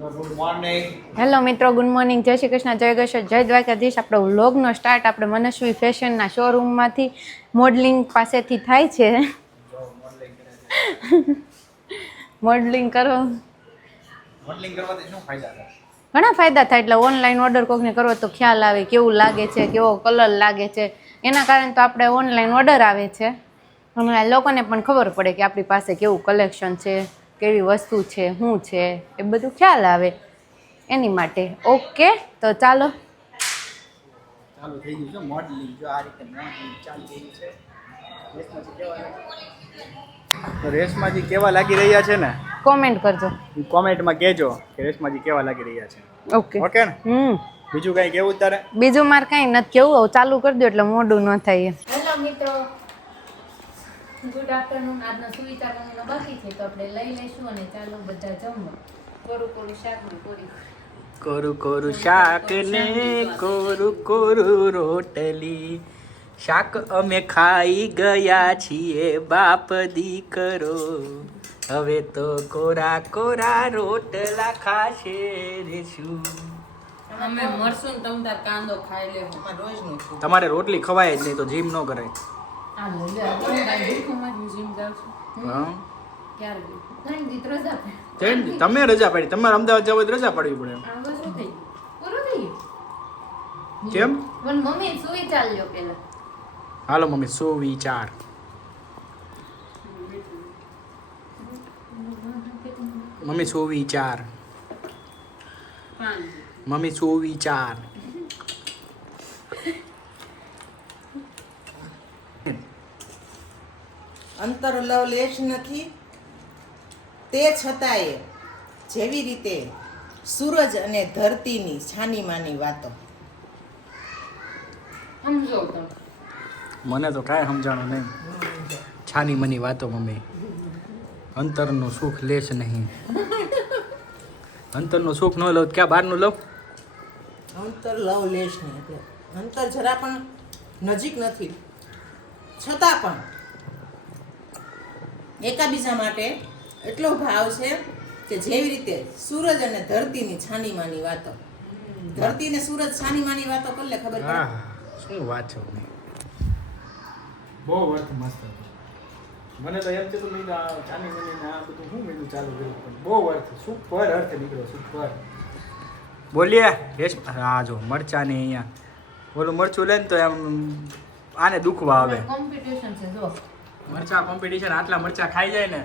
Hello મિત્રો. Good morning જય શ્રી કૃષ્ણ. જય ગેશ્વર જય દ્વારકાધીશ. આપણો વ્લોગનો સ્ટાર્ટ આપણે મનસ્વી ફેશનના શોરૂમમાંથી મોડલિંગ પાસેથી થાય છે. મોડલિંગ કરો. મોડલિંગ કરવાથી શું ફાયદા ઘણા ફાયદા થાય. એટલે ઓનલાઈન ઓર્ડર કોકને કરવો તો ખ્યાલ આવે કેવું લાગે છે કેવો કલર લાગે છે. એના કારણે તો આપણે ઓનલાઈન ઓર્ડર આવે છે. અને લોકોને પણ ખબર પડે કે આપણી પાસે કેવું કલેક્શન છે. કેવી વસ્તુ છે શું છે એ બધું ખ્યાલ આવે એની માટે. ઓકે તો ચાલો. ચાલુ થઈ ગયું છે મોડલિંગ. જો આ રીતે મોડલિંગ ચાલુ થઈ ગયું છે. રેસમાંથી કેવા તો રેસમાંથી કેવા લાગી રહ્યા છે ને? કોમેન્ટ કરજો. કોમેન્ટમાં કહેજો કે રેસમાંથી કેવા લાગી રહ્યા છે. ઓકે. ઓકે ને? હમ. બીજું કઈ કેવું તારે? બીજું મારે કાંઈ નથી કેવું ચાલુ કરી દો એટલે મોડું ન થાય હેલો મિત્રો. ગુડ આફ્ટરનૂન આજનો સુવિચાર બનવાનો બાકી છે તો આપણે લઈ લઈશું અને ચાલો બધા જમવા. કોરું કોરું શાક ને કોરી કોરું કોરું શાક ને કોરું કોરું રોટલી. શાક અમે ખાઈ ગયા છીએ બાપ દીકરો. હવે તો કોરા કોરા રોટલા ખાશે રે શું અમે મરશું તમ તાર કાંદો ખાઈ લેવું. રોજનું તમારે રોટલી ખવાય જ નહીં તો જીમ ન કરાય. તમે રજા પડી. તેમ જ. તમે રજા પાડી. તમારે અમદાવાદ જવું તો રજા પાડવી પડે. કેમ? મમ્મી સુઈ ચાલ્યો પેલા. હાલો મમ્મી સો ચાર મમ્મી સો ચાર મમ્મી સો અંતર લવલેશ નથી. તે છતાંય જેવી રીતે સૂરજ અને ધરતીની છાનીમાની વાતો. સમજો મને તો કાંઈ સમજાણું નહીં. છાની મની વાતો મમ્મી. અંતરનું સુખ લેશ નહીં. અંતરનું સુખ ન લઉં ક્યાં બહારનું લઉં? અંતર લવ લેશ નહીં એટલે અંતર જરા પણ નજીક નથી. છતાં પણ એકાબીજા માટે એટલો ભાવ છે કે જેવી રીતે સૂરજ અને ધરતીની છાની માની વાતો. ધરતી ને સૂરજ છાની માની વાતો કરલે ખબર પડે? શું વાત છે બહુ અર્થ મસ્ત મને તો એમ છે તો મેં ચાની મને આ બધું શું મેં ચાલુ કર્યું? પણ બહુ અર્થ સુપર અર્થ નીકળ્યો સુપર. બોલીએ યશ હા જો મરચા ને અહીંયા. ઓલું મરચું લે ને તો એમ આને દુખવા આવે. કોમ્પિટિશન છે જો. મરચા કોમ્પિટિશન આટલા મરચા ખાઈ જાય ને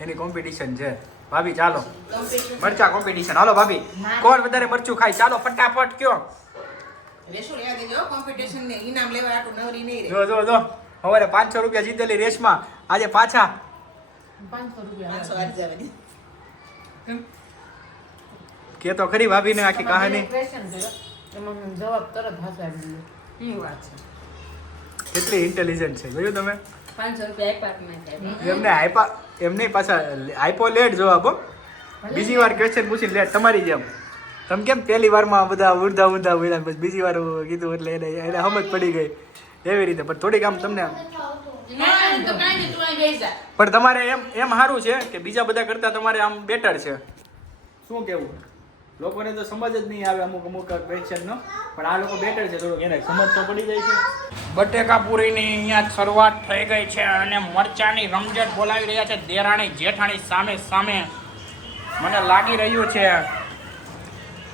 એની કોમ્પિટિશન છે. ભાભી ચાલો. મરચા કોમ્પિટિશન હાલો ભાભી. કોણ વધારે મરચું ખાય? ચાલો ફટાફટ કયો. જો જો જો. સવારે પાંચસો રૂપિયા જીતેલી રેસમાં. આજે પાછા. કે તો ખરી ભાભીને આખી કહાની. જવાબ તરત કેટલી ઇન્ટેલિજન્ટ છે જોયું તમે? પાંચસો રૂપિયા એમને આપ્યા એમને પાછા આપ્યો લેટ જવાબ બીજી વાર ક્વેશ્ચન પૂછીને લેટ તમારી જેમ. તમે કેમ પહેલી વારમાં બધા ઉર્ધા ઉર્ધા બોલ્યા પછી બીજી વાર કીધું એટલે એને એને સમજ પડી ગઈ. એવી રીતે પણ થોડીક આમ તમને બેસી. પણ તમારે એમ એમ સારું છે કે બીજા બધા કરતાં તમારે આમ બેટર છે? શું કેવું? લોકોને તો સમજ જ નહીં આવે અમુક અમુક ક્વેશ્ચનનો પણ આ લોકો બેટર છે થોડુંક. એને સમજ તો પડી જાય છે. બટેકા પૂરીની અહીંયા શરૂઆત થઈ ગઈ છે અને મરચાની રમઝટ બોલાવી રહ્યા છે દેરાણી જેઠાણી સામે સામે. મને લાગી રહ્યું છે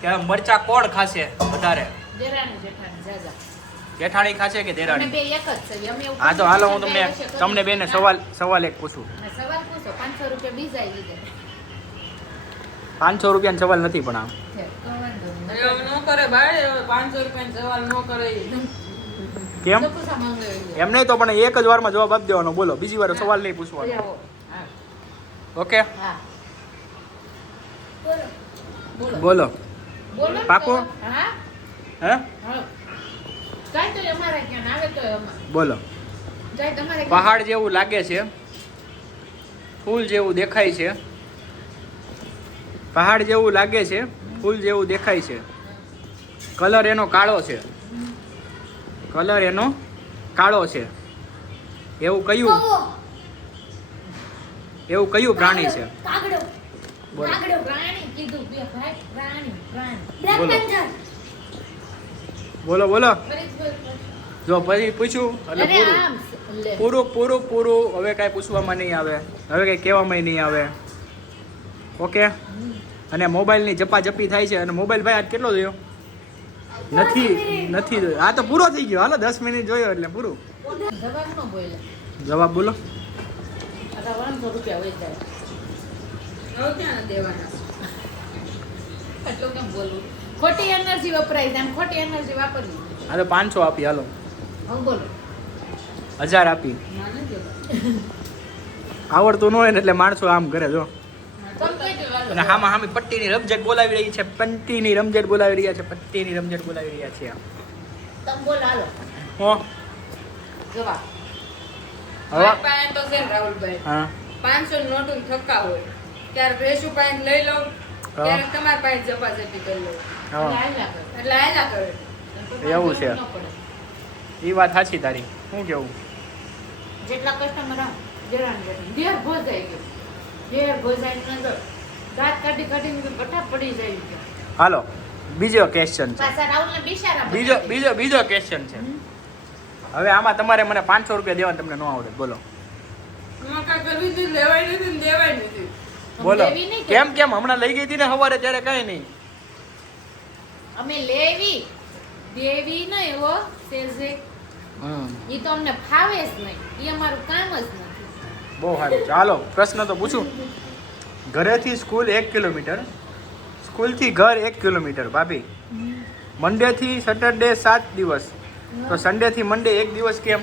કે મરચા કોણ ખાશે વધારે? જેઠાણી ખાશે કે દેરાણી? બે એક જ છે. અમે એવું હા તો હાલો હું તમને તમને બેને સવાલ સવાલ એક પૂછું. સવાલ પૂછો. પાંચસો રૂપિયા બીજા પાંચસો રૂપિયાનો સવાલ નથી પણ આમ. કેમ. એમ નહીં તો પણ એક જ વારમાં જવાબ આપી દેવાનો. બોલો બીજી વાર સવાલ નહીં પૂછવાનો. ઓકે? બોલો. બોલો. બોલો. ને પાકું? હા? હે? હા. કાંઈ તો અમારે ક્યાં આવે તો અમારે. બોલો. જાય તમારે ક્યાં? પહાડ જેવું લાગે છે. ફૂલ જેવું દેખાય છે. પહાડ જેવું લાગે છે ફૂલ જેવું દેખાય છે. કલર એનો કાળો છે. કલર એનો કાળો છે. એવું કયું? એવું કયું પ્રાણી છે? બોલો. બોલો. બોલો. જો પછી? પૂછ્યું એટલે પૂરું. પૂરું પૂરું પૂરું. હવે કાંઈ પૂછવામાં નહીં આવે. હવે કાંઈ કહેવામાં નહીં આવે. ઓકે? અને મોબાઈલની જપાજપી થાય છે. અને મોબાઈલ ભાઈ આજ કેટલો જોયો? નથી નથી જોયો. આ તો પૂરો થઈ ગયો. હાલો દસ મિનિટ જોયો એટલે પૂરું. જવાબ બોલે. ખોટી એનર્જી વપરાય ખોટી એનર્જી વાપરવી. આ તો પાંચસો આપી હાલો. હજાર આપી. આવડતું ન હોય ને એટલે માણસો આમ કરે જો? અને હામાં હામી પટ્ટીની રમઝટ બોલાવી રહી છે પટ્ટીની રમઝટ બોલાવી રહ્યા છે પટ્ટીની રમઝટ બોલાવી રહ્યા છે તમે બોલો હાલો. હો. જવાબ હવે? પાસે તો છે રાહુલભાઈ. હા. પાંચસો નોટું થક્કા હોય. ત્યારે ભેસુ પાસે લઈ લઉં ત્યારે તમારી પાસે જપાજપી કરી લઉં. હા. હાલ્યા કરો. એટલે આયલા કરે. એવું છે. એ વાત સાચી તારી. શું કેવું? જેટલા કસ્ટમર જરા જરા. ભોજાઈ ગયો. ભોજાઈ દાંત કાઢી કાઢીને ગઠા પડી જાય છે. હાલો બીજો ક્વેશ્ચન છે. બીજો બીજો બીજો ક્વેશ્ચન છે. હવે આમાં તમારે મને પાંચસો રૂપિયા દેવાનું તમને ન આવડે. બોલો. બોલો. નહીં કેમ કેમ? હમણાં લઈ ગઈ હતી ને સવારે ત્યારે કઈ નહીં. અમે લેવી. દેવી ન એવો સેજે હમ. ઈ તો અમને ફાવે જ નહીં. ઈ અમારું કામ જ નથી. બહુ સારું. ચાલો પ્રશ્ન તો પૂછું. ઘરેથી સ્કૂલ એક કિલોમીટર સ્કૂલથી ઘર એક કિલોમીટર ભાભી. મંડેથી સેટરડે સાત દિવસ. તો સન્ડેથી મંડે એક દિવસ કેમ?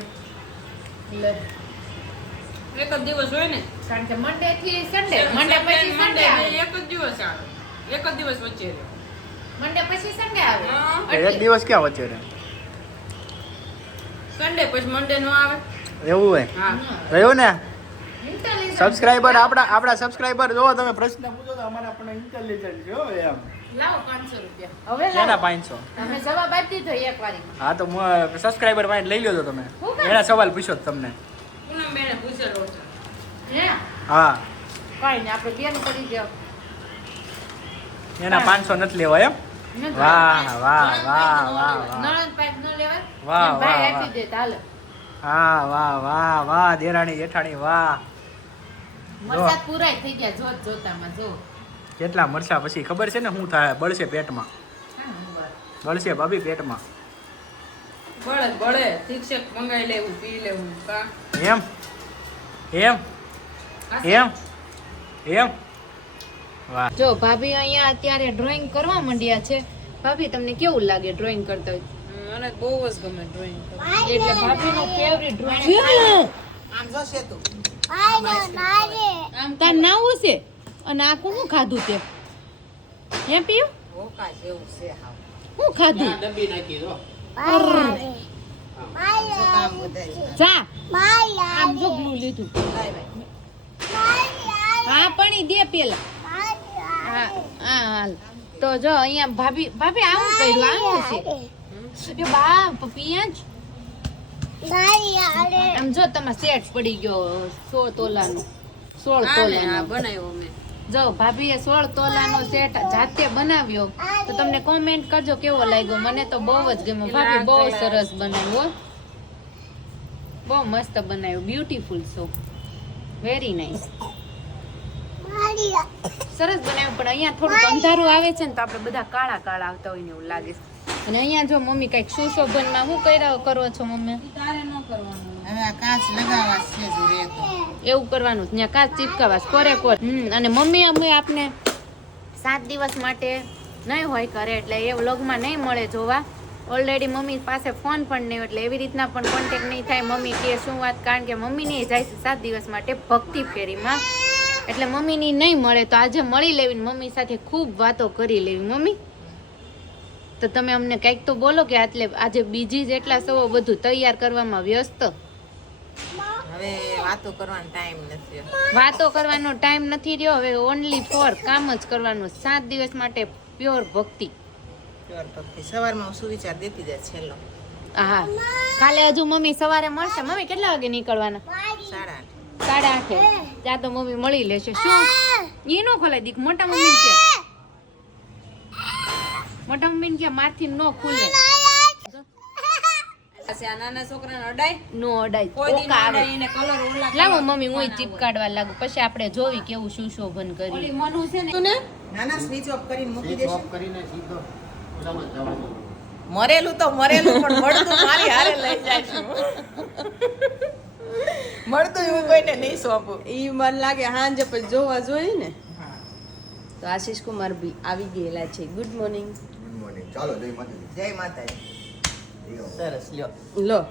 એક જ દિવસ હોય ને? કારણ કે મંડે થી સન્ડે પછી સન્ડે એક જ દિવસ આવે. એક જ દિવસ વચ્ચે રહે. પછી સન્ડે આવે. એક દિવસ ક્યાં વચ્ચે રહે? સન્ડે પછી મંડે નો આવે. એવું હોય? હા. રહ્યું ને? સબસ્ક્રાઈબર આપણા આપણા સબસ્ક્રાઇબર જો તમે પ્રશ્ન પૂછો તો અમારા પણ ઇન્ટેલિજન્ટ જો એમ. લાવો 500 રૂપિયા. હવે એના લાવો પાંચસો? તમે જવાબ આપી દીધો એક વારી. હા તો સબસ્ક્રાઈબર પાસે લઈ લ્યો તમે. એના સવાલ પૂછો તમને. પૂનમ બેને પૂછેલો છે હા? કાઈ નહીં આપણે બેન કરી દો. એના પાંચસો નથી લેવા એમ? વાહ વાહ વાહ વાહ વાહ નણંદ પાઇપ ન લેવાય. વાહ, વાહ, આપી દે હાલે હા વાહ વાહ વાહ દેરાણી જેઠાણી વાહ. વરસાદ પૂરાય થઈ ગયા જોત જોતામાં જો. કેટલા મરસા પછી ખબર છે ને શું થાય? બળશે પેટમાં. બળશે ભાભી પેટમાં. બળે બળે ઠીક છે મંગાઈ લેવું પી લેવું કા? એમ? એમ? એમ? એમ? વાહ. જો ભાભી અહીંયા અત્યારે ડ્રોઈંગ કરવા માંડ્યા છે. ભાભી તમને કેવું લાગે ડ્રોઈંગ કરતા હોય? મને બહુ જ ગમે ડ્રોઈંગ એટલે ભાભીનો ફેવરિટ ડ્રોઈંગ આમ જોશે આમ તાર નાવું છે? અને આ કોનું ખાધું તે? હે પીયું? ઓકા જેવું છે હાવ. શું ખાધું જો. આમ જો લીધું. હા પણ ઈ દે પેલા. હા હા હાલ. તો જો અહીંયા ભાભી ભાભી આવું કર્યું આવું છે. એ બા પપિયા જ તમારે સેટ પડી ગયો સો તોલાનો. સોળ તોલાનો. બનાવ્યો મેં. જો ભાભીએ સોળ તોલાનો સેટ જાતે બનાવ્યો. તો તમને કોમેન્ટ કરજો કેવો લાગ્યો. મને તો બહુ જ ગમ્યો. ભાભી બહુ સરસ બનાવ્યો બહુ મસ્ત બનાવ્યું. બ્યુટીફુલ સો વેરી નાઇસ સરસ બનાવ્યું પણ અહીંયા થોડુંક અંધારું આવે છે ને તો આપણે બધા કાળા કાળા આવતા હોય ને એવું લાગે છે. અને અહીંયા જો મમ્મી કંઈક સુશોભનમાં શું કર્યા કરો છો મમ્મી? તારે કરવાનું હવે આ કાચ લગાવવા છે જ રે એવું કરવાનું ત્યાં કાચ ચીપકાવા કોરે કોર. હમ અને મમ્મી અમે આપને સાત દિવસ માટે નહીં હોય કરે એટલે એ વ્લોગમાં નહીં મળે જોવા. ઓલરેડી મમ્મી પાસે ફોન પણ નહીં એટલે એવી રીતના પણ કોન્ટેક્ટ નહીં થાય. મમ્મી કે શું વાત કારણ કે મમ્મી નહીં જાય છે સાત દિવસ માટે ભક્તિ ફેરીમાં. એટલે મમ્મીની નહીં મળે તો આજે મળી લેવી મમ્મી સાથે ખૂબ વાતો કરી લેવી મમ્મી. તો તમે અમને કંઈક તો બોલો કે આટલે આજે બીજી જેટલા સૌ બધું તૈયાર કરવામાં વ્યસ્ત? હવે વાતો કરવાનો ટાઈમ નથી વાતો કરવાનો ટાઈમ નથી રહ્યો. હવે ઓનલી ફોર કામ જ કરવાનું. સાત દિવસ માટે પ્યોર ભક્તિ. પ્યોર ભક્તિ. સવારમાં હું સુવિચાર દેતી જાય છેલ્લો. હા કાલે હજુ મમ્મી સવારે મળશે? મમ્મી કેટલા વાગે નીકળવાના? સાડા આઠ. સાડા આઠે. ત્યાં તો મમ્મી મળી લેશે. શું? ઈ નો ખોલાય દીક. મોટા મમ્મી કે. મોટા મમ્મી કે મારથી નો ખુલે. આ નાના છોકરાને અડાય? નો અડાય. કોઈ દી એને કલર ઓલા લાવો મમ્મી હું ચીપકાડવા લાગુ. પછી આપણે જોવી કેવું સુશોભન ઓલી મનુ છે ને. નાના સ્વિચ ઓફ કરીને મૂકી દેશે કરીને સીધો ઓલામાં જવાનું. મરેલું તો મરેલું પણ મળતું મારી હારે લઈ જાય મળતું હું કોઈને નહીં સોંપું ઈ મને લાગે હાંજે પછી જોવા જોઈએ ને. તો આશીષ કુમાર બી આવી ગયેલા છે. ગુડ મોર્નિંગ ગુડ મોર્નિંગ ચાલો જય માતાજી. જય માતાજી. સરસ લ્યો. લો.